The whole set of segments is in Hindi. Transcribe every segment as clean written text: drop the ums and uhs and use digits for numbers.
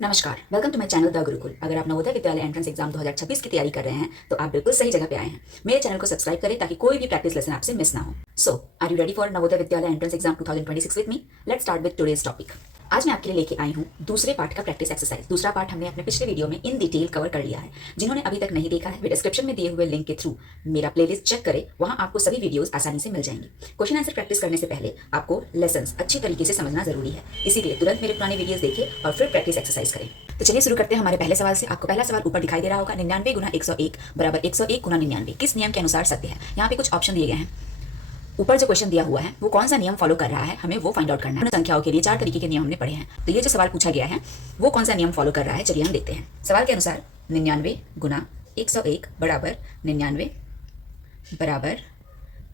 नमस्कार, welcome to my channel the Gurukul. अगर आप नवोदय विद्यालय एंट्रेंस एग्जाम 2026 की तैयारी कर रहे हैं तो आप बिल्कुल सही जगह पे आए हैं। मेरे चैनल को सब्सक्राइब करें ताकि कोई भी प्रैक्टिस लेसन आपसे मिस ना हो। So are you ready for Navodaya Vidyalaya entrance exam 2026 with me? Let's start with today's topic. आज मैं आपके लिए लेके आई हूँ दूसरे पार्ट का प्रैक्टिस एक्सरसाइज। दूसरा पार्ट हमने अपने पिछले वीडियो में इन डिटेल कवर कर लिया है। जिन्होंने अभी तक नहीं देखा है वे डिस्क्रिप्शन में दिए हुए लिंक के थ्रू मेरा प्लेलिस्ट चेक करें, वहां आपको सभी वीडियोस आसानी से मिल जाएंगी। क्वेश्चन आंसर प्रैक्टिस करने से पहले आपको लेसन्स अच्छी तरीके से समझना जरूरी है, इसीलिए तुरंत मेरे पुराने वीडियोस देखें और फिर प्रैक्टिस एक्सरसाइज करें। तो चलिए शुरू करते हैं हमारे पहले सवाल से। आपको पहला सवाल ऊपर दिखाई दे रहा होगा, 99 गुना 101 बराबर 101 गुना 99 किस नियम के अनुसार सत्य है। यहाँ पे कुछ ऑप्शन दिए गए हैं। ऊपर जो क्वेश्चन दिया हुआ है वो कौन सा नियम फॉलो कर रहा है, हमें वो फाइंड आउट करना है। संख्याओं के लिए 4 तरीके के नियम हमने पढ़े हैं, तो ये जो सवाल पूछा गया है वो कौन सा नियम फॉलो कर रहा है, चलिए हम देखते हैं। सवाल के अनुसार 99 गुना 101 बराबर 99 बराबर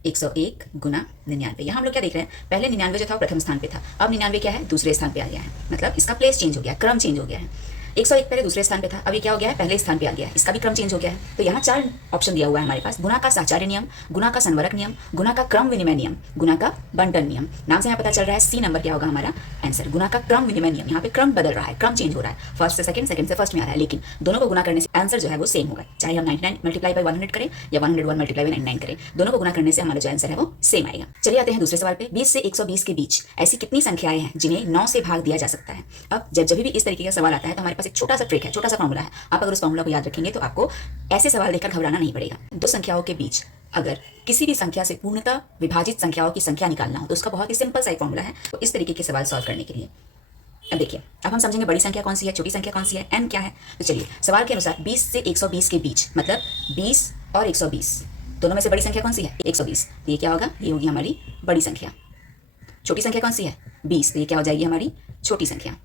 101 गुना 99। यहाँ हम लोग क्या देख रहे हैं, पहले 99 जो था वो प्रथम स्थान पे था, अब 99 क्या है, दूसरे स्थान पे आ गया है। मतलब इसका प्लेस चेंज हो गया, क्रम चेंज हो गया है। 101 पहले दूसरे स्थान पे था, अब ये क्या हो गया है, पहले स्थान पे आ गया है, इसका भी क्रम चेंज हो गया है। तो यहाँ 4 ऑप्शन दिया हुआ है हमारे पास। गुना का साचार्य नियम, गुना का संवरक नियम, गुना का क्रम विनिमय नियम, गुना का बंटन नियम। नाम से यहाँ पता चल रहा है सी नंबर क्या होगा हमारा आंसर। गुना का क्रम विनिमय नियम, यहाँ पे क्रम बदल रहा है, क्रम चेंज हो रहा है, फर्स्ट से सेकंड, सेकंड से फर्स्ट में आ रहा है, लेकिन दोनों को गुना करने से आंसर जो है वो सेम होगा। चाहे हम 99 मल्टीप्लाई बाय 100 करें या 101 मल्टीप्लाई बाय 99 करें, दोनों को गुना करने से हमारा जो आंसर है वो सेम आएगा। चलिए आते हैं दूसरे सवाल पे। 20 से 120 के बीच ऐसी कितनी संख्याएं हैं जिन्हें 9 से भाग दिया जा सकता है। अब जब भी इस तरीके का सवाल आता है तो हमारे पास एक छोटा सा ट्रिक है, छोटा सा फॉर्मूला है। आप अगर उस फॉर्मूला को याद रखेंगे तो आपको ऐसे सवाल देखकर घबराना नहीं पड़ेगा। दो संख्याओं के बीच अगर किसी भी संख्या से पूर्णतः विभाजित संख्याओं की संख्या निकालना हो तो उसका बहुत ही सिंपल सा एक फॉर्मूला है। तो इस तरीके के सवाल सॉल्व करने के लिए अब देखिए, अब हम समझेंगे बड़ी संख्या कौन सी है, छोटी संख्या कौन सी है, n क्या है। तो चलिए, सवाल के अनुसार 20 से 120 के बीच मतलब 20 और 120 दोनों में से बड़ी संख्या कौन सी है, 120। तो ये क्या होगा, ये होगी हमारी बड़ी संख्या। छोटी संख्या कौन सी है, 20। तो ये क्या हो जाएगी हमारी छोटी संख्या।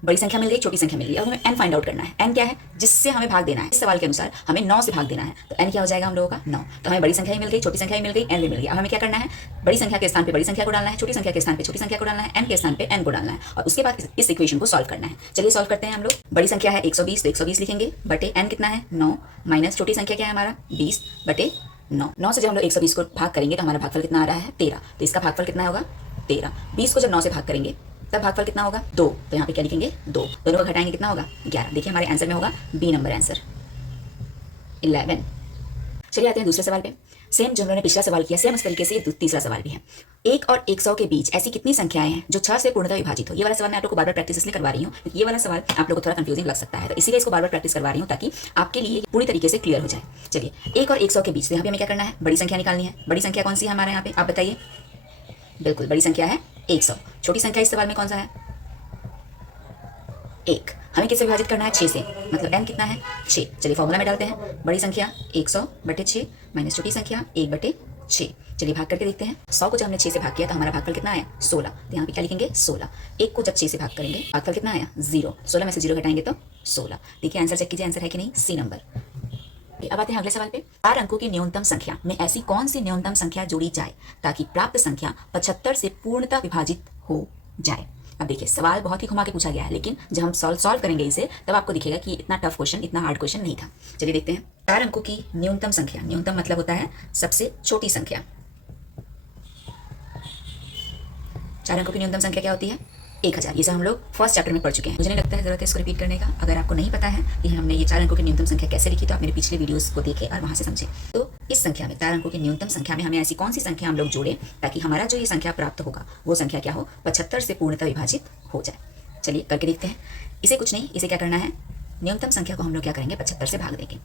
बड़ी संख्या मिल गई, छोटी संख्या मिल गई। अब हमें n फाइंड आउट करना है। n क्या है, जिससे हमें भाग देना है। इस सवाल के अनुसार हमें 9 से भाग देना है, तो n क्या हो जाएगा हम लोगों का 9। तो हमें बड़ी संख्या ही मिल गई, छोटी संख्या ही मिल गई, n भी मिल गई। अब हमें क्या करना है, बड़ी संख्या के स्थान पे बड़ी संख्या को डालना है, छोटी संख्या के स्थान पे छोटी संख्या को डालना है, n के स्थान पे n को डालना है, और उसके बाद इस इक्वेशन को सॉल्व करना है। चलिए सॉल्व करते हैं हम लोग। बड़ी संख्या है 120, तो 120 लिखेंगे बटे n कितना है 9, माइनस छोटी संख्या क्या है हमारा 20 बटे 9। 9 से जब हम लोग 120 को भाग करेंगे तो हमारा भागफल कितना आ रहा है 13। तो इसका भागफल कितना होगा 13। 20 को जब 9 से भाग करेंगे तब भागफल कितना होगा 2। तो यहाँ पे क्या लिखेंगे 2, दोनों को घटाएंगे कितना होगा 11। देखिए हमारे आंसर में होगा बी नंबर आंसर 11। चलिए आते हैं दूसरे सवाल पे। सेम जो हमने पिछला सवाल किया सेम इस तरीके से तीसरा सवाल भी है। 1 और 100 के बीच ऐसी कितनी संख्याएं हैं जो 6 से पूर्णतः विभाजित हो। ये वाला सवाल मैं आप लोग को बार बार प्रैक्टिस इसलिए करवा रही हूँ क्योंकि ये वाला सवाल आप लोग को थोड़ा कंफ्यूजिंग लग सकता है, तो इसीलिए इसको बार बार प्रैक्टिस करवा रही हूँ ताकि आपके लिए पूरी तरीके से क्लियर हो जाए। चलिए 1 और 100 के बीच, तो यहाँ पे हमें क्या करना है, बड़ी संख्या निकालनी है। बड़ी संख्या कौन सी है हमारे यहाँ पे, आप बताइए। बिल्कुल बड़ी संख्या है 100। छोटी संख्या इस सवाल में कौन सा है 1। हमें किससे विभाजित करना है 6 से, मतलब n कितना है 6। चलिए फॉर्मूला में डालते हैं, बड़ी संख्या 100 बटे 6 माइनस छोटी संख्या 1 बटे 6। चलिए भाग करके देखते हैं। 100 को जब हमने 6 से भाग किया तो हमारा भागफल कितना आया 16। तो यहाँ पे क्या लिखेंगे 16। 1 को जब 6 से भाग करेंगे भागफल कितना आया 0। 16 में से 0 घटाएंगे तो 16। देखिए आंसर चेक कीजिए, आंसर है कि नहीं, सी नंबर। अब आते हैं अगले सवाल पे। 4 अंकों की न्यूनतम संख्या में ऐसी कौन सी न्यूनतम संख्या जोड़ी जाए ताकि प्राप्त संख्या 75 से पूर्णतः विभाजित हो जाए। अब देखिए सवाल बहुत ही घुमा के पूछा गया है, लेकिन जब हम सॉल्व करेंगे इसे तब आपको दिखेगा कि इतना टफ क्वेश्चन, इतना हार्ड क्वेश्चन नहीं था। चलिए देखते हैं। 4 अंकों की न्यूनतम संख्या, न्यूनतम मतलब होता है सबसे छोटी संख्या। 4 अंकों की न्यूनतम संख्या क्या होती है 1000। ये सब हम लोग फर्स्ट चैप्टर में पढ़ चुके हैं, मुझे नहीं लगता है जरूरत है इसको रिपीट करने का। अगर आपको नहीं पता है कि हमने ये 4 अंकों की न्यूनतम संख्या कैसे लिखी तो आप मेरे पिछले वीडियोस को देखें और वहां से समझें। तो इस संख्या में 4 अंकों की न्यूनतम संख्या में हमें ऐसी कौन सी संख्या हम लोग जोड़ें ताकि हमारा जो ये संख्या प्राप्त होगा वो संख्या क्या हो 75 से पूर्णतः विभाजित हो जाए। चलिए करके देखते हैं। इसे कुछ नहीं, इसे क्या करना है, न्यूनतम संख्या को हम लोग क्या करेंगे 75 से भाग देंगे।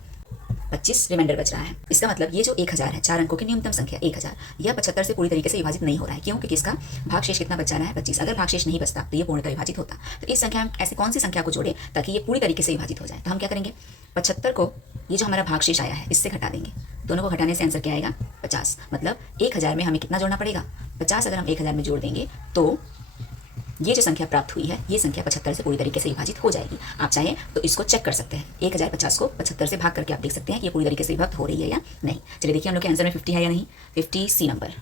25 रिमाइंडर बच रहा है। इसका मतलब ये जो 1000 है, 4 अंकों की न्यूनतम संख्या 1000, यह 75 से पूरी तरीके से विभाजित नहीं हो रहा है। क्यों? क्योंकि इसका भागशेष कितना बचा रहा है 25। अगर भागशेष नहीं बचता तो ये पूर्णतः विभाजित होता। तो इस संख्या में ऐसी कौन सी संख्या को जोड़े ताकि ये पूरी तरीके से विभाजित हो जाए। तो हम क्या करेंगे, 75 को ये जो हमारा भागशेष आया है इससे घटा देंगे। दोनों को घटाने से आंसर क्या आएगा 50। मतलब 1000 में हमें कितना जोड़ना पड़ेगा 50। अगर हम 1000 में जोड़ देंगे तो ये जो संख्या प्राप्त हुई है ये संख्या 75 से पूरी तरीके से विभाजित हो जाएगी। आप चाहें तो इसको चेक कर सकते हैं। 1050 को 75 से भाग करके आप देख सकते हैं कि ये पूरी तरीके से विभक्त हो रही है या नहीं। चलिए देखिए हम लोग के आंसर में 50 है या नहीं, 50 सी नंबर।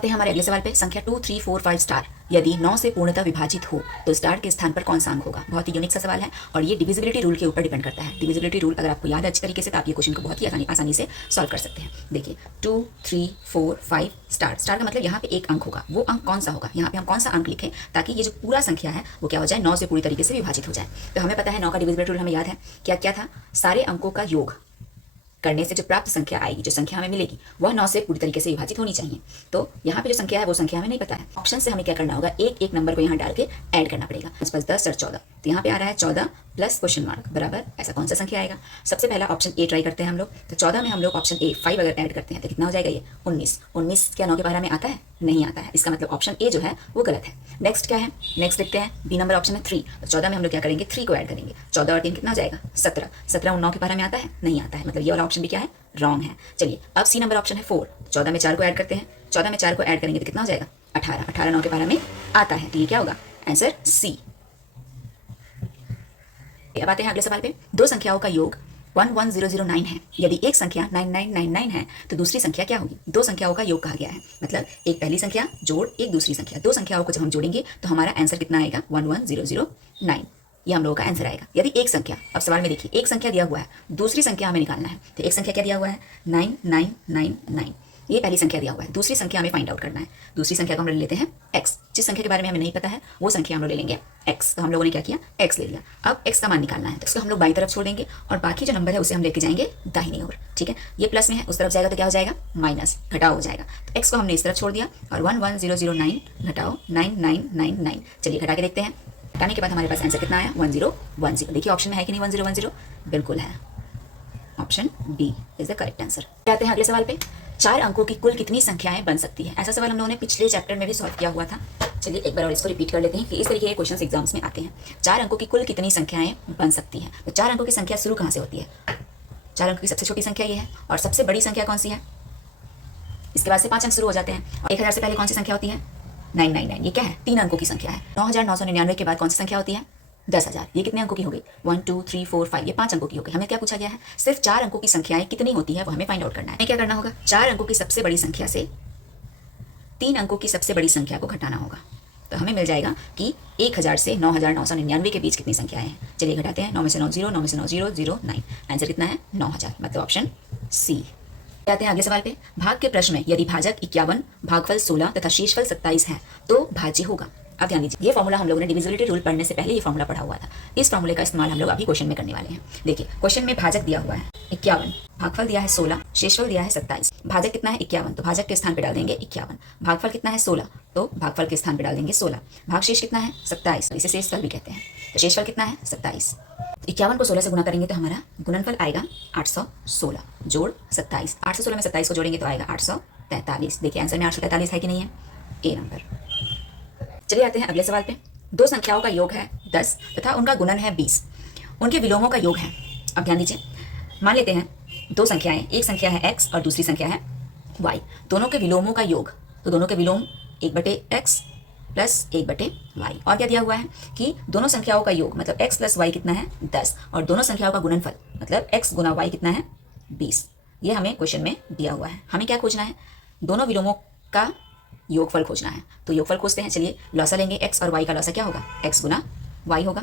आते हैं हमारे अगले सवाल पे। संख्या 2, 3, 4, 5 स्टार यदि 9 से पूर्णतः विभाजित हो तो स्टार के स्थान पर कौन सा अंक होगा। बहुत ही यूनिक सा सवाल है और ये डिविजिबिलिटी रूल के ऊपर डिपेंड करता है। डिविजिबिलिटी रूल अगर आपको याद है अच्छी तरीके से तो आप ये क्वेश्चन को बहुत ही आसानी से सॉल्व कर सकते हैं। देखिए 2, 3, 4, 5 स्टार, स्टार का मतलब यहाँ पे एक अंक होगा। वो अंक कौन सा होगा, यहाँ पे हम कौन सा अंक लिखें ताकि ये जो पूरा संख्या है वो क्या हो जाए, 9 से पूरी तरीके से विभाजित हो जाए। तो हमें पता है 9 का डिविजिबिलिटी रूल हमें याद है, क्या क्या था, सारे अंकों का योग करने से जो प्राप्त संख्या आएगी, जो संख्या हमें मिलेगी वह 9 से पूरी तरीके से विभाजित होनी चाहिए। तो यहाँ पे जो संख्या है वो संख्या हमें नहीं पता है। ऑप्शन से हमें क्या करना होगा, एक एक नंबर को यहाँ डाल के ऐड करना पड़ेगा। 5, 5, 10 और 14, तो यहाँ पे आ रहा है 14 प्लस क्वेश्चन मार्क बराबर ऐसा कौन सा संख्या आएगा। सबसे पहला ऑप्शन ए ट्राई करते हैं हम लोग। तो 14 में हम लोग ऑप्शन ए 5 अगर ऐड करते हैं तो कितना हो जाएगा, ये 19। 19 क्या 9 के बारे में आता है, नहीं आता है। इसका मतलब ऑप्शन ए जो है वो गलत है। नेक्स्ट क्या है, नेक्स्ट लिखते हैं बी नंबर ऑप्शन है 3। तो 14 में हम लोग क्या करेंगे, 3 को ऐड करेंगे। 14 और 3 कितना हो जाएगा, 17। 17 9 के बारे में आता है, नहीं आता है, मतलब ये वाला ऑप्शन भी क्या है, रॉन्ग है। चलिए अब सी नंबर ऑप्शन है 4। 14 में 4 को ऐड करते हैं। 14 में 4 को ऐड करेंगे तो कितना हो जाएगा, 18। 18 9 के बारे में आता है, तो ये क्या होगा, आंसर सी। अब आते हैं अगले सवाल पे। दो संख्याओं का योग 11009 है। यदि एक संख्या 9999 है तो दूसरी संख्या क्या होगी। दो संख्याओं का योग कहा गया है, मतलब एक पहली संख्या जोड़ एक दूसरी संख्या। दो संख्याओं को जब हम जोड़ेंगे तो हमारा आंसर कितना आएगा, 11009। ये हम लोगों का आंसर आएगा। यदि एक संख्या, अब सवाल में देखिए एक संख्या दिया हुआ है, दूसरी संख्या हमें निकालना है। तो एक संख्या क्या दिया हुआ है, 9999, ये पहली संख्या दिया हुआ है। दूसरी संख्या हमें फाइंड आउट करना है। दूसरी संख्या को हम ले लेते हैं x। जिस संख्या के बारे में हमें नहीं पता है वो संख्या हम लोग ले लेंगे x। तो हम लोगों ने क्या किया, x ले लिया। अब x का मान निकालना है तो इसको हम लोग बाई तरफ छोड़ देंगे और बाकी जो नंबर है उसे हम लेके जाएंगे दाहिनी ओर। ठीक है, ये प्लस में है, उस तरफ जाएगा तो क्या हो जाएगा, माइनस, घटाव हो जाएगा। तो x को हमने इस तरफ छोड़ दिया और 11009 घटाओ 9999। चलिए घटा के देखते हैं। घटाने के बाद हमारे पास आंसर कितना आया, 1010। देखिए ऑप्शन में है कि नहीं 1010, बिल्कुल है, option b is the correct answer. आते हैं अगले सवाल पे। 4 अंकों की कुल कितनी संख्याएं बन सकती है। ऐसा सवाल हम लोगों ने पिछले चैप्टर में भी सॉल्व किया हुआ था। चलिए एक बार और इसको रिपीट कर लेते हैं कि इस तरीके के क्वेश्चंस एग्जाम्स में आते हैं। 4 अंकों की कुल कितनी संख्याएं बन सकती हैं। तो 4 अंकों की संख्या शुरू कहाँ से होती है, 4 अंकों की सबसे छोटी संख्या ये है और सबसे बड़ी संख्या कौन सी है, इसके बाद से 5 अंक शुरू हो जाते हैं। और 1000 से पहले कौन सी संख्या होती है, 999, ये क्या है, 3 अंकों की संख्या है। 9999 के बाद कौन सी संख्या होती है, 10,000। ये कितने अंकों की हो गई, 1 2 3 4 5, ये 5 अंकों की हो गई। हमें क्या पूछा गया है, सिर्फ 4 अंकों की संख्याएं कितनी होती है वो हमें फाइंड आउट करना है। हमें क्या करना होगा, 4 अंकों की सबसे बड़ी संख्या से 3 अंकों की सबसे बड़ी संख्या को घटाना होगा। तो हमें मिल जाएगा कि 1000 से 9999 के बीच कितनी संख्याएं हैं। चलिए घटाते हैं, 9 में से 9 0, 9 में से 9 0, 0 9। आंसर कितना है, 9000, मतलब ऑप्शन सी। आते हैं अगले सवाल पे। भाग के प्रश्न में यदि भाजक 51, भागफल 16 तथा शेषफल 27 है तो भाज्य होगा। अब ध्यान दीजिए, ये फॉर्मूला हम लोगों ने डिविजिबिलिटी रूल पढ़ने से पहले ये फॉर्मूला पढ़ा हुआ था। इस फॉर्मूले का इस्तेमाल हम लोग अभी क्वेश्चन में करने वाले हैं। देखिए क्वेश्चन में भाजक दिया हुआ है 51, भागफल दिया है 16, शेषफल दिया है 27। भाजक कितना है 51, तो भाजक के स्थान पे डाल देंगे 51। भागफल कितना है 16, तो भागफल के स्थान पे डाल देंगे 16। भागशेष कितना है 27, इसे शेषफल भी कहते हैं। तो शेषफल कितना है 27। 51 को 16 से गुना करेंगे तो हमारा गुणनफल आएगा 816 जोड़ 27। 816 में 27 को जोड़ेंगे तो आएगा 843। देखिए आंसर में 843 है कि नहीं है, ए नंबर। चलिए आते हैं अगले सवाल पे। दो संख्याओं का योग है 10 तथा उनका गुणन है 20। उनके विलोमों का योग है। अब ध्यान दीजिए, मान लेते हैं दो संख्याएं, एक संख्या है x और दूसरी संख्या है y। दोनों के विलोमों का योग, तो दोनों के विलोम 1/x प्लस 1/y। और क्या दिया हुआ है कि दोनों संख्याओं का योग मतलब x प्लस y कितना है 10 और दोनों संख्याओं का गुणनफल मतलब x गुना y कितना है 20। ये हमें क्वेश्चन में दिया हुआ है। हमें क्या खोजना है, दोनों विलोमों का योगफल खोजना है। तो योगफल खोजते हैं। चलिए लॉसा लेंगे, x और y का लॉसा क्या होगा, x गुना y होगा।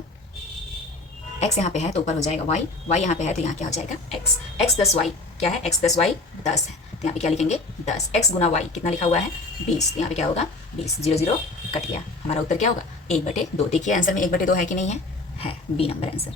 x यहाँ पे है तो ऊपर हो जाएगा y, y यहाँ पे है तो यहाँ क्या हो जाएगा x। x प्लस y क्या है, x प्लस y 10 है तो यहाँ पे क्या लिखेंगे 10। x गुना y कितना लिखा हुआ है 20, तो यहाँ पे क्या होगा 20। 0 0 कट गया, हमारा उत्तर क्या होगा 1/2। देखिए आंसर में 1/2 है कि नहीं है बी नंबर आंसर।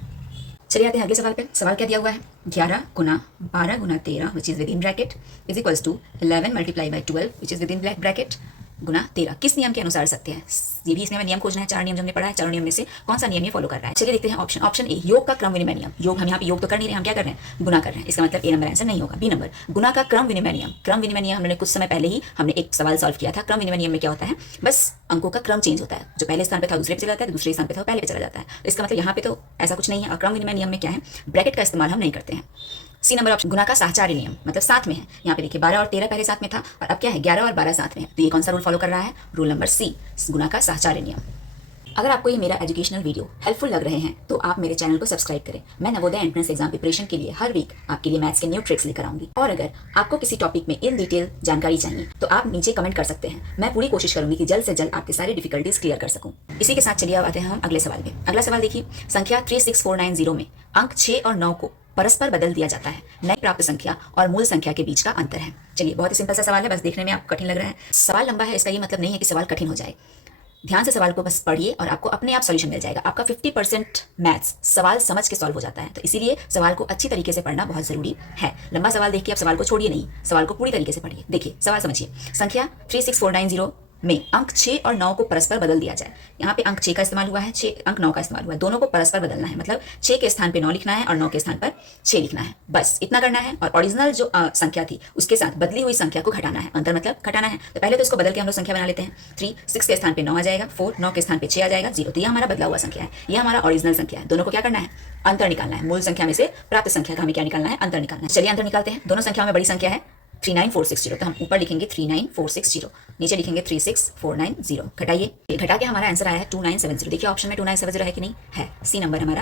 चलिए आते हैं अगले सवाल पे। सवाल क्या दिया हुआ है, 11 गुना 12 गुना 13 which is within bracket is equals to 11 multiply by 12 which is within bracket गुना 13 किस नियम के अनुसार सत्य है। ये भी इसमें हमें नियम खोजना है। 4 नियम हमने पढ़ा है, 4 नियम में से कौन सा नियम ये फॉलो कर रहा है। चलिए देखते हैं ऑप्शन। ऑप्शन ए योग का क्रम विनिमय नियम। योग हम यहाँ पे योग तो कर नहीं रहे, हम क्या कर रहे हैं, गुना कर रहे हैं। इसका मतलब ए नंबर आंसर नहीं होगा, बी नंबर। गुना का क्रम विनिमय नियम। क्रम विनिमय नियम हमने कुछ समय पहले ही हमने एक सवाल सॉल्व किया था। क्रम विनिमय नियम में क्या होता है, बस अंकों का क्रम चेंज होता है। जो पहले स्थान पे था दूसरे पे चला जाता है, दूसरे स्थान पे था पहले पे चला जाता है। इसका मतलब यहाँ पे तो ऐसा कुछ नहीं है। और क्रम विनिमय नियम में क्या है, ब्रैकेट का इस्तेमाल हम नहीं करते हैं। सी नंबर ऑप्शन। गुना का साहचर्य नियम मतलब साथ में है। यहाँ पे देखिए 12 और 13 पहले साथ में था और अब क्या है 11 और 12 साथ में है। तो ये कौन सा रूल फॉलो कर रहा है, रूल नंबर सी, गुना का साहचर्य नियम। अगर आपको ये मेरा एजुकेशनल वीडियो हेल्पफुल लग रहे हैं तो आप मेरे चैनल को सब्सक्राइब करें। मैं नवोदय एंट्रेंस एग्जाम प्रिपरेशन के लिए हर वीक आपके लिए मैथ्स के न्यू ट्रिक्स लेकर आऊंगी। और अगर आपको किसी टॉपिक में इन डिटेल जानकारी चाहिए तो आप नीचे कमेंट कर सकते हैं। मैं पूरी कोशिश करूंगी कि जल्द से जल्द आपके सारी डिफिकल्टीज क्लियर कर सकूं। इसी के साथ चलिए अब आते हैं हम अगले सवाल पे। अगला सवाल देखिए, संख्या 36490 में अंक 6 और 9 को परस्पर बदल दिया जाता है। नई प्राप्त संख्या और मूल संख्या के बीच का अंतर है। चलिए, बहुत ही सिंपल सा सवाल है, बस देखने में आपको कठिन लग रहा है। सवाल लंबा है, इसका ये मतलब नहीं है कि सवाल कठिन हो जाए। ध्यान से सवाल को बस पढ़िए और आपको अपने आप सॉल्यूशन मिल जाएगा। आपका 50% मैथ्स सवाल समझ के सॉल्व हो जाता है, तो इसीलिए सवाल को अच्छी तरीके से पढ़ना बहुत जरूरी है। लंबा सवाल देख के आप सवाल को छोड़िए नहीं, सवाल को पूरी तरीके से पढ़िए। देखिए सवाल समझिए, संख्या 36490 में अंक 6 और 9 को परस्पर बदल दिया जाए। यहाँ पे अंक 6 का इस्तेमाल हुआ है, 6 अंक 9 का इस्तेमाल हुआ है, दोनों को परस्पर बदलना है। मतलब 6 के स्थान पे 9 लिखना है और 9 के स्थान पर 6 लिखना है, बस इतना करना है। और ओरिजिनल जो संख्या थी उसके साथ बदली हुई संख्या को घटाना है, अंतर मतलब घटाना है। तो पहले तो इसको बदल के हम लोग संख्या बना लेते हैं। 3 6 के स्थान पे 9 आ जाएगा, 4 9 के स्थान पे 6 आ जाएगा, 0। तो यह हमारा बदला हुआ संख्या है, यह हमारा ओरिजिनल संख्या है। दोनों को क्या करना है, अंतर निकालना है। मूल संख्या में से प्राप्त संख्या का हमें क्या निकालना है, अंतर निकालना है। चलिए अंतर निकालते हैं। दोनों संख्याओं में बड़ी संख्या है 39460, तो हम ऊपर लिखेंगे 39460, नीचे लिखेंगे 36490। घटाइए, घटा के हमारा आंसर आया है 2970। देखिए ऑप्शन में 2970 है कि नहीं है, सी नंबर हमारा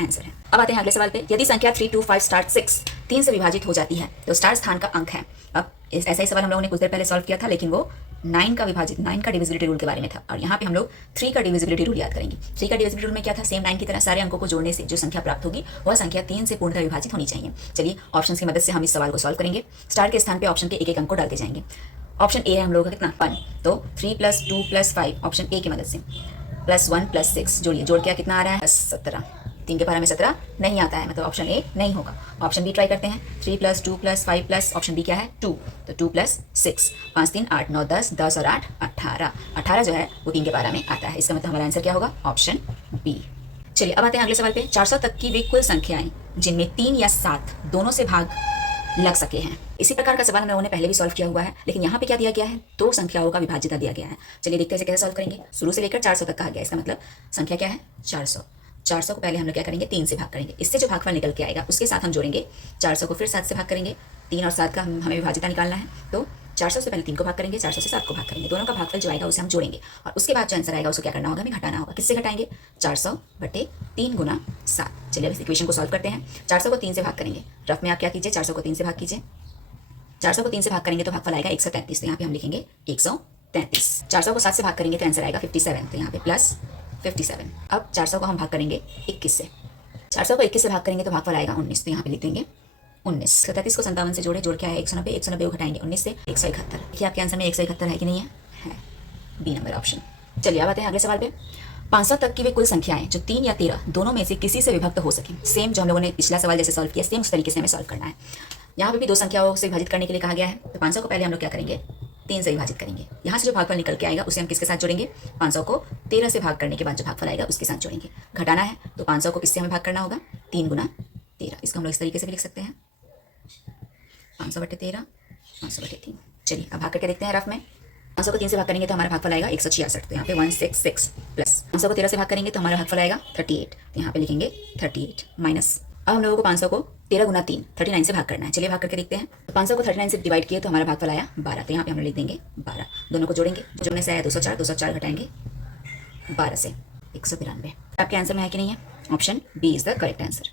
आंसर है। अब आते हैं अगले सवाल पे। यदि संख्या 325 स्टार 6 3 से विभाजित हो जाती है तो स्टार स्थान का अंक है। अब ऐसा ही सवाल हम लोगों ने कुछ देर पहले सॉल्व किया था, लेकिन वो 9 का डिविजिबिलिटी रूल के बारे में था। और यहाँ पे हम लोग 3 का डिविजिबिलिटी रूल याद करेंगे। 3 का डिविजिबिलिटी रूल में क्या था, सेम 9 की तरह सारे अंकों को जोड़ने से जो संख्या प्राप्त होगी वह संख्या 3 से पूर्णतः विभाजित होनी चाहिए। चलिए ऑप्शन की मदद से हम इस सवाल को सॉल्व करेंगे। स्टार के स्थान पे ऑप्शन के एक एक अंक को डालते जाएंगे। ऑप्शन ए है हम लोगों का कितना, 1, तो 3 + 2 + 5 ऑप्शन ए की मदद से, +1 + 6 जोड़िए, जोड़ के कितना आ रहा है 17। 3 के पारा में 17 नहीं आता है, मतलब ऑप्शन ए नहीं होगा। ऑप्शन बी ट्राई करते हैं। 3 + 2 + 5 प्लस ऑप्शन बी क्या है 2, तो 2 + 6 5 3 8 9 10 10 और 8 18। 18 जो है वो 3 के पारा में आता है, इसका मतलब हमारा आंसर क्या होगा, ऑप्शन बी। चलिए अब आते हैं अगले सवाल पे। 400 तक की वे कुल संख्याएं जिनमें 3 या 7 दोनों से भाग लग सके हैं। इसी प्रकार का सवाल हम लोगों ने पहले भी सॉल्व किया हुआ है, लेकिन यहाँ पे क्या दिया गया है, दो संख्याओं का विभाज्यता दिया गया है। चलिए देखते हैं इसे कैसे सॉल्व करेंगे। शुरू से लेकर 400 तक कहा गया, इसका मतलब संख्या क्या है 400। 400 को पहले हम लोग क्या करेंगे, 3 से भाग करेंगे। इससे जो भागफल निकल के आएगा उसके साथ हम जोड़ेंगे 400 को, फिर 7 से भाग करेंगे। 3 और 7 का हमें विभाज्यता निकालना है, तो 400 से पहले 3 को भाग करेंगे, 400 से 7 को भाग करेंगे। दोनों का भागफल जो आएगा उसे हम जोड़ेंगे और उसके बाद जो आंसर आएगा उसको क्या करना होगा, हमें घटाना होगा। किससे घटाएंगे, 400/3 × 7। चलिए अब इस इक्वेशन को सॉल्व करते हैं। 400 को 3 से भाग करेंगे, रफ में आप क्या कीजिए, 400 को 3 से भाग कीजिए। 400 को 3 से भाग करेंगे तो भागफल आएगा 133, तो यहाँ पे हम लिखेंगे 133। 400 को 7 से भाग करेंगे तो आंसर आएगा 57, तो यहाँ पे +57। अब 400 को हम भाग करेंगे 21 से। 400 को 21 से भाग करेंगे तो भागफल आएगा 19, तो यहाँ पे लिख देंगे 19। 37 को 57 से जोड़े, जोड़ के आया 190, 190 को घटाएंगे 19 से 171। देखिए आपके आंसर में 171 है कि नहीं है बी नंबर ऑप्शन। चलिए अब आते हैं अगले सवाल पे। 500 तक की वे कुल संख्याएं जो 3 या 13 दोनों में से किसी से विभक्त हो सके। सेम जो हम लोगों ने पिछला सवाल जैसे सॉल्व किया, सेम उस तरीके से हमें सॉल्व करना है। यहाँ पे भी दो संख्याओं से विभाजित करने के लिए कहा गया है, तो 500 को पहले हम लोग क्या करेंगे, 3 से विभाजित करेंगे। यहाँ से जो भागफल निकल के आएगा उसे हम किसके साथ जोड़ेंगे, 500 को 13 से भाग करने के बाद जो भागफल आएगा उसके साथ जोड़ेंगे। घटाना है तो 500 को किससे हमें भाग करना होगा, 3 × 13। इसको हम लोग इस तरीके से भी लिख सकते हैं, 500/13 500/3। चलिए अब भाग करके देखते हैं रफ में। 500 को 3 से भाग करेंगे तो हमारा भागफल आएगा 166, तो यहाँ पे 166 प्लस 500 को 13 से भाग करेंगे तो हमारा भागफल आएगा 38, तो यहाँ पे लिखेंगे 38 माइनस। अब हम लोगों को 500 को 13 × 3 39 से भाग करना है। चलिए भाग करके देखते हैं। तो 500 को 39 से डिवाइड किए तो हमारा भागफल आया 12, तो यहाँ पे हम लोग लिख देंगे 12। दोनों को जोड़ेंगे, जोड़ने से आया 204, 204 घटाएंगे 12 से 192। आपके आंसर में है कि नहीं है, option b is the correct answer.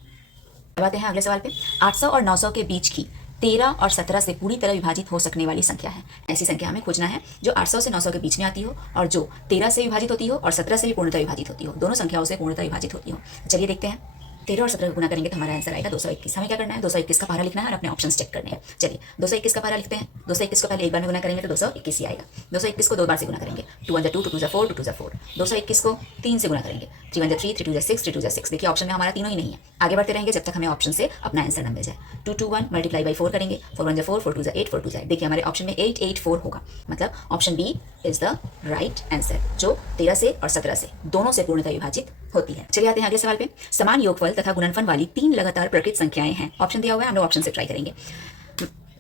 अब आते हैं अगले सवाल पे। 800 और 900 के बीच की 13 और 17 से पूरी तरह विभाजित हो सकने वाली संख्या है। ऐसी संख्या हमें खोजना है जो 800 से 900 के बीच में आती हो और जो 13 से विभाजित होती हो और 17 से भी पूर्णतः विभाजित होती हो, दोनों संख्याओं से पूर्णतः विभाजित होती हो। चलिए देखते हैं। 13 और 17 को गुना करेंगे तो हमारा आंसर आएगा 221। हमें क्या करना है, 221 का पारा लिखना है और अपने ऑप्शंस चेक करने हैं। चलिए 221 का पारा लिखते हैं। 221 को पहले एक बार में गुना करेंगे तो 221 ही आएगा। 221 को 2 बार से गुना करेंगे, 2 × 2 2 × 4 2 × 4। 221 को 3 से गुना करेंगे, 3 × 3 3 × 6 3 × 6। देखिए ऑप्शन में हमारा तीनों ही नहीं है, आगे बढ़ते रहेंगे जब तक हमें ऑप्शन से अपना आंसर न मिल जाए। 2 2 1 × 4 करेंगे, 4 1 4 4 2 8 4 2 8। देखिए हमारे ऑप्शन में 884 होगा, मतलब option b is the right answer, जो 13 से और 17 से दोनों से पूर्णतः विभाजित होती है। चलिए आते हैं अगले सवाल पे। समान योगफल तथा गुणनफल वाली 3 लगातार प्रकृत संख्याएं हैं। ऑप्शन दिया हुआ है, हम लोग ऑप्शन से ट्राई करेंगे।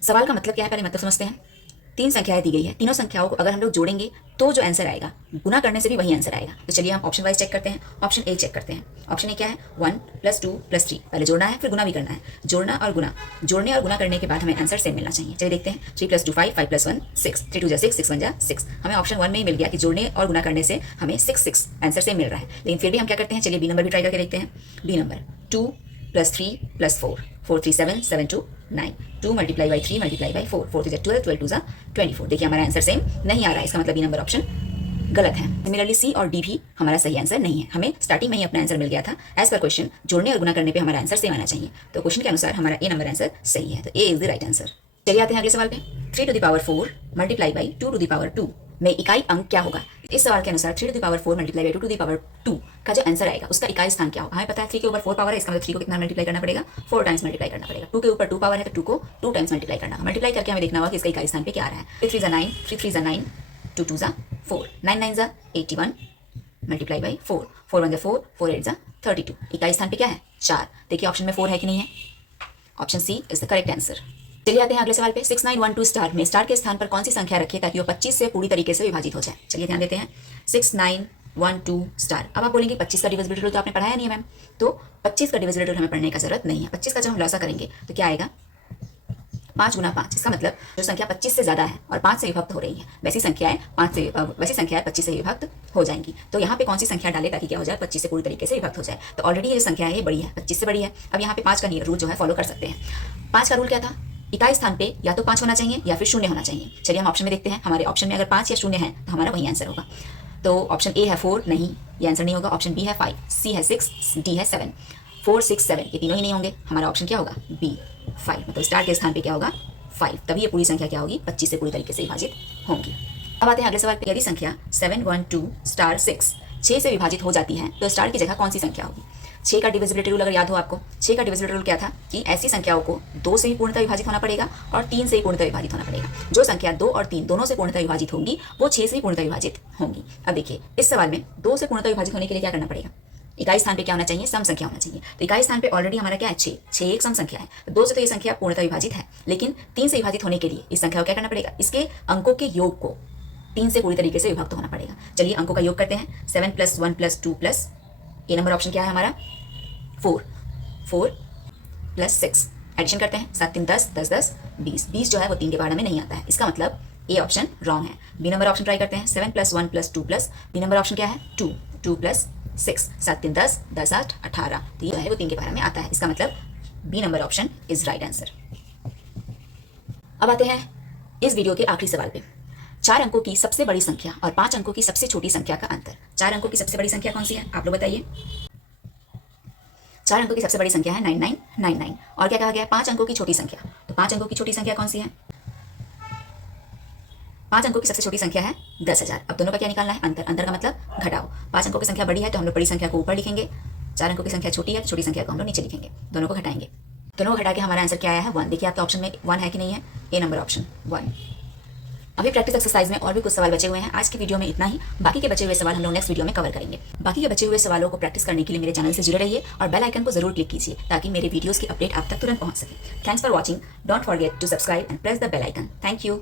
सवाल का मतलब क्या है, पहले मतलब समझते हैं। तीन संख्याएं दी गई है, तीनों संख्याओं को अगर हम लोग जोड़ेंगे तो जो आंसर आएगा गुना करने से भी वही आंसर आएगा। तो चलिए हम ऑप्शन वाइज चेक करते हैं। ऑप्शन ए चेक करते हैं। ऑप्शन ए क्या है, 1 + 2 + 3। पहले जोड़ना है फिर गुना भी करना है। जोड़ना और गुना, जोड़ने और गुना करने के बाद हमें आंसर सेम मिलना चाहिए। चलिए देखते हैं। 3 + 2 5, 5 + 1 6, 3 2 6, 6 1 6। हमें ऑप्शन 1 में ही मिल गया कि जोड़ने और गुना करने से हमें 6 6 आंसर सेम मिल रहा है। लेकिन फिर भी हम क्या करते हैं, चलिए बी नंबर भी ट्राई करके देखते हैं। B number 2 + 3 + 4, 4 3 7, 7 2 9, 2 × 3 × 4, 4 3 12, 12 2 24। देखिए हमारा आंसर सेम नहीं आ रहा है, इसका मतलब बी नंबर ऑप्शन गलत है। सिमिलरली सी और डी भी हमारा सही आंसर नहीं है। हमें स्टार्टिंग में ही अपना आंसर मिल गया था। एज पर क्वेश्चन जोड़ने और गुना करने पे हमारा आंसर सेम आना चाहिए। तो क्वेश्चन के अनुसार हमारा ए नंबर आंसर सही है। तो ए इज द राइट आंसर। चलिए आते हैं अगले सवाल पे। 3 to the power 4 × 2 to the power 2 में इकाई अंक क्या होगा। इस सवाल के अनुसार 3 to the power 4 × 2 to the power 2 का जो आंसर आएगा उसका इकाई स्थान क्या होगा। हमें पता है 3 के ऊपर 4 पावर है, इसका मतलब 3 को कितना मल्टीप्लाई करना पड़ेगा, 4 टाइम्स मल्टीप्लाई करना पड़ेगा। 2 के ऊपर 2 पावर है तो 2 को 2 टाइम्स मल्टीप्लाई करना। मल्टीप्लाई करके हमें देखना होगा कि इसका इकाई स्थान पे क्या आ रहा है। 3 3 9, 3 3 9, 2 2 4, 9 9 81 × 4, 4 1 4, 4 8 32। इकाई स्थान पे क्या है, 4। देखिए ऑप्शन में 4 है कि नहीं है। Option C is the correct answer. चलिए आते हैं अगले सवाल पे। 6912 स्टार में स्टार के स्थान पर कौन सी संख्या रखें ताकि वो 25 से पूरी तरीके से विभाजित हो जाए। चलिए ध्यान देते हैं। 6912 स्टार। अब आप बोलेंगे 25 का डिविजिबल रूल तो आपने पढ़ाया नहीं है मैम, तो 25 का डिविजिबल रूल हमें पढ़ने का जरूरत नहीं है। 25 का जब हम लॉसा करेंगे तो क्या आएगा, 5 × 5। इसका मतलब जो संख्या 25 से ज्यादा है और 5 से विभक्त हो रही है वैसी संख्याएं 25 से विभक्त हो जाएंगी। तो यहाँ पे कौन सी संख्या डाले ताकि क्या हो जाए, 25 से पूरी तरीके से विभक्त हो जाए। तो ऑलरेडी ये संख्या है ये बड़ी है, 25 से बड़ी है। अब यहाँ पे 5 का रूल जो है फॉलो कर सकते हैं। 5 का रूल क्या था, इकाई स्थान पे या तो 5 होना चाहिए या फिर 0 होना चाहिए। चलिए हम ऑप्शन में देखते हैं। हमारे ऑप्शन में अगर 5 या 0 है तो हमारा वही आंसर होगा। तो ऑप्शन ए है 4, नहीं ये आंसर नहीं होगा। ऑप्शन बी है 5, सी है 6, डी है 7। 4 6 7 ये तीनों ही नहीं होंगे। हमारा ऑप्शन क्या होगा, बी 5। मतलब स्टार के स्थान पे क्या होगा, 5। तभी ये पूरी संख्या क्या होगी, 25 से पूरी तरीके से विभाजित होंगी। अब आते हैं अगले सवाल पे। यदि संख्या 712 6 6 से विभाजित हो जाती है तो स्टार की जगह कौन सी संख्या होगी। 6 का डिविजिबिलिटी रूल अगर याद हो आपको, 6 का डिविजिबिलिटी रूल क्या था कि ऐसी संख्याओं को 2 से भी पूर्णतः विभाजित होना पड़ेगा और 3 से ही पूर्णतः विभाजित होना पड़ेगा। जो संख्या 2 और 3 दोनों से पूर्णतः विभाजित होंगी वो 6 से ही पूर्णतः विभाजित होंगी। अब देखिए इस सवाल में 2 से पूर्णतः विभाजित होने के लिए क्या करना पड़ेगा, इकाई स्थान पे क्या होना चाहिए, सम संख्या होना चाहिए। तो इकाई स्थान पे ऑलरेडी हमारा क्या है, 6 एक सम संख्या है। तो 2 से तो ये संख्या पूर्णतः विभाजित है, लेकिन 3 से विभाजित होने के लिए इस संख्या को क्या करना पड़ेगा, इसके अंकों के योग को 3 से पूरी तरीके से विभक्त होना पड़ेगा। चलिए अंकों का योग करते हैं। 7 + 1 + 2 प्लस ए नंबर ऑप्शन क्या है हमारा, 4 4 + 6 एडिशन करते हैं। 7 3 10 10 10 20 20 जो है वो 3 के पहाड़ में नहीं आता है। इसका मतलब ए ऑप्शन रॉन्ग है। बी नंबर ऑप्शन ट्राई करते हैं। 7 + 1 + 2 प्लस बी नंबर ऑप्शन क्या है, 2 2 + 6 7 3 10 10 8 18। तो ये है वो 3 के पहाड़ में आता है। इसका मतलब B number option is right answer. अब आते हैं इस वीडियो के आखिरी सवाल पे। 4 अंकों की सबसे बड़ी संख्या और 5 अंकों की सबसे छोटी संख्या का अंतर। 4 अंकों की सबसे बड़ी संख्या कौन सी है, आप लोग बताइए। 4 अंकों की सबसे बड़ी संख्या है 9999। और क्या कहा गया है, 5 अंकों की छोटी संख्या। तो 5 अंकों की छोटी संख्या कौन सी है, 5 अंकों की सबसे छोटी संख्या है 10,000। अब दोनों का क्या निकालना है, अंतर। अंतर का मतलब घटाओ। 5 अंकों की संख्या बड़ी है तो हम लोग बड़ी संख्या को ऊपर लिखेंगे, 4 अंकों की संख्या छोटी है तो छोटी संख्या को हम लोग नीचे लिखेंगे। दोनों को घटाएंगे, दोनों को घटा के हमारा आंसर क्या आया है, 1। देखिए आपके ऑप्शन में 1 है कि नहीं है, ए नंबर ऑप्शन 1। अभी प्रैक्टिस एक्सरसाइज में और भी कुछ सवाल बचे हुए हैं। आज की वीडियो में इतना ही। बाकी के बचे हुए सवाल हम लोग नेक्स्ट वीडियो में कवर करेंगे। बाकी के बचे हुए सवालों को प्रैक्टिस करने के लिए मेरे चैनल से जुड़े रहिए और बेल आइकन को जरूर क्लिक कीजिए ताकि मेरे वीडियोस की अपडेट आप तक तुरंत पहुंच सके। Thanks for watching. Don't forget to subscribe and press the bell icon. Thank you.